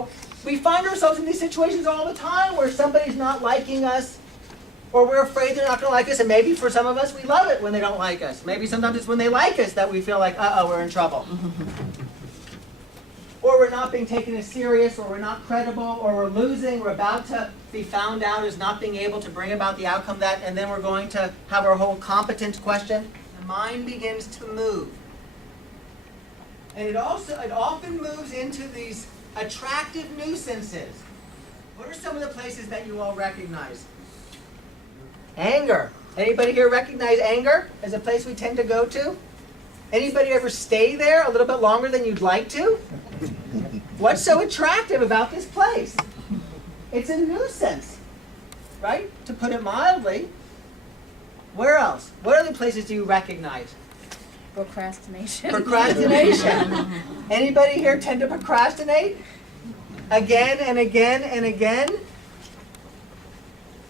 But we find ourselves in these situations all the time where somebody's not liking us, or we're afraid they're not going to like us, and maybe for some of us, we love it when they don't like us. Maybe sometimes it's when they like us that we feel like, uh-oh, we're in trouble. Or we're not being taken as serious, or we're not credible, or we're losing, we're about to be found out as not being able to bring about the outcome that, and then we're going to have our whole competence question. The mind begins to move. And it often moves into these attractive nuisances. What are some of the places that you all recognize? Anger. Anybody here recognize anger as a place we tend to go to? Anybody ever stay there a little bit longer than you'd like to? What's so attractive about this place? It's a nuisance, right? To put it mildly. Where else? What other places do you recognize? Procrastination. Procrastination. Anybody here tend to procrastinate? Again and again and again?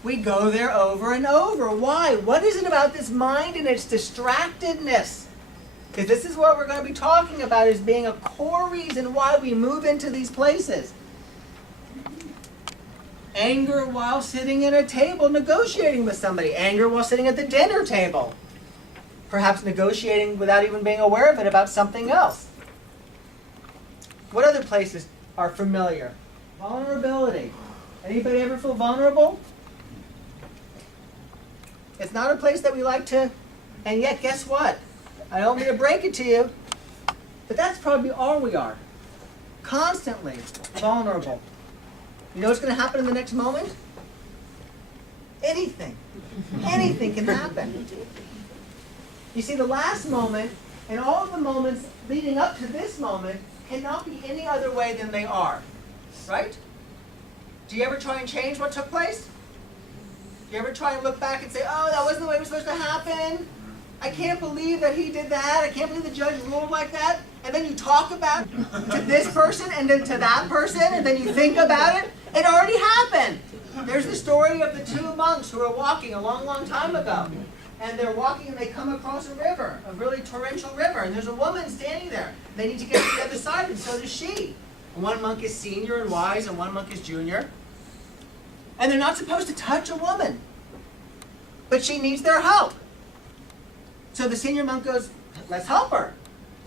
We go there over and over. Why? What is it about this mind and its distractedness? Because this is what we're going to be talking about as being a core reason why we move into these places. Anger while sitting at a table negotiating with somebody. Anger while sitting at the dinner table. Perhaps negotiating without even being aware of it about something else. What other places are familiar? Vulnerability. Anybody ever feel vulnerable? It's not a place that we like to, and yet guess what? I don't mean to break it to you, but that's probably all we are. Constantly vulnerable. You know what's going to happen in the next moment? Anything. Anything can happen. You see, the last moment and all of the moments leading up to this moment cannot be any other way than they are. Right? Do you ever try and change what took place? Do you ever try and look back and say, oh, that wasn't the way it was supposed to happen? I can't believe that he did that. I can't believe the judge ruled like that. And then you talk about it to this person and then to that person, and then you think about it. It already happened. There's the story of the two monks who were walking a long, long time ago. And they're walking and they come across a river, a really torrential river. And there's a woman standing there. They need to get to the other side, and so does she. And one monk is senior and wise, and one monk is junior. And they're not supposed to touch a woman. But she needs their help. So the senior monk goes, let's help her.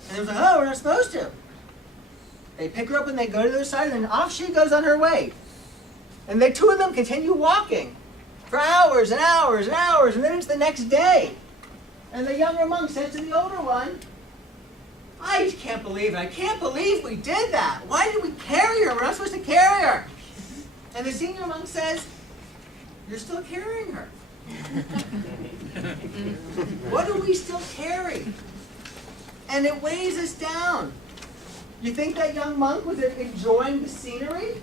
And they're like, oh, we're not supposed to. They pick her up and they go to the other side, and then off she goes on her way. And the two of them continue walking for hours and hours and hours, and then it's the next day. And the younger monk says to the older one, I just can't believe it. I can't believe we did that. Why did we carry her? We're not supposed to carry her. And the senior monk says, you're still carrying her. What do we still carry? And it weighs us down. You think that young monk was enjoying the scenery?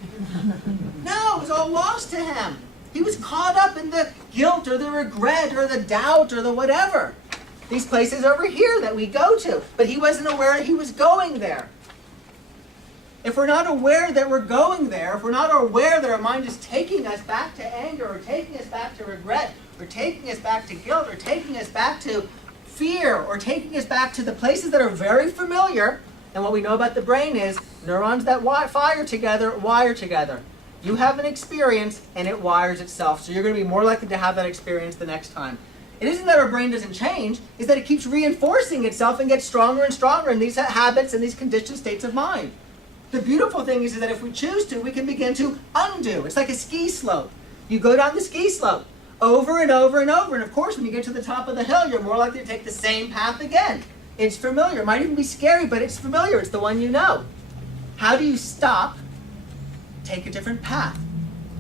No, it was all lost to him. He was caught up in the guilt or the regret or the doubt or the whatever. These places over here that we go to. But he wasn't aware he was going there. If we're not aware that we're going there, if we're not aware that our mind is taking us back to anger or taking us back to regret or taking us back to guilt or taking us back to fear or taking us back to the places that are very familiar, and what we know about the brain is neurons that fire together wire together. You have an experience and it wires itself, so you're going to be more likely to have that experience the next time. It isn't that our brain doesn't change, it's that it keeps reinforcing itself and gets stronger and stronger in these habits and these conditioned states of mind. The beautiful thing is that if we choose to, we can begin to undo. It's like a ski slope. You go down the ski slope over and over and over, and of course when you get to the top of the hill, you're more likely to take the same path again. It's familiar. It might even be scary, but it's familiar. It's the one you know. How do you stop? Take a different path.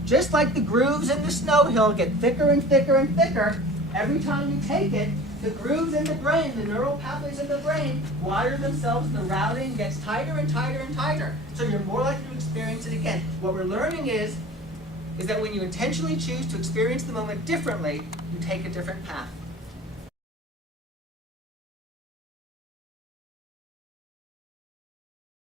Just like the grooves in the snow hill get thicker and thicker and thicker, every time you take it, the grooves in the brain, the neural pathways in the brain, wire themselves, the routing gets tighter and tighter and tighter. So you're more likely to experience it again. What we're learning is that when you intentionally choose to experience the moment differently, you take a different path.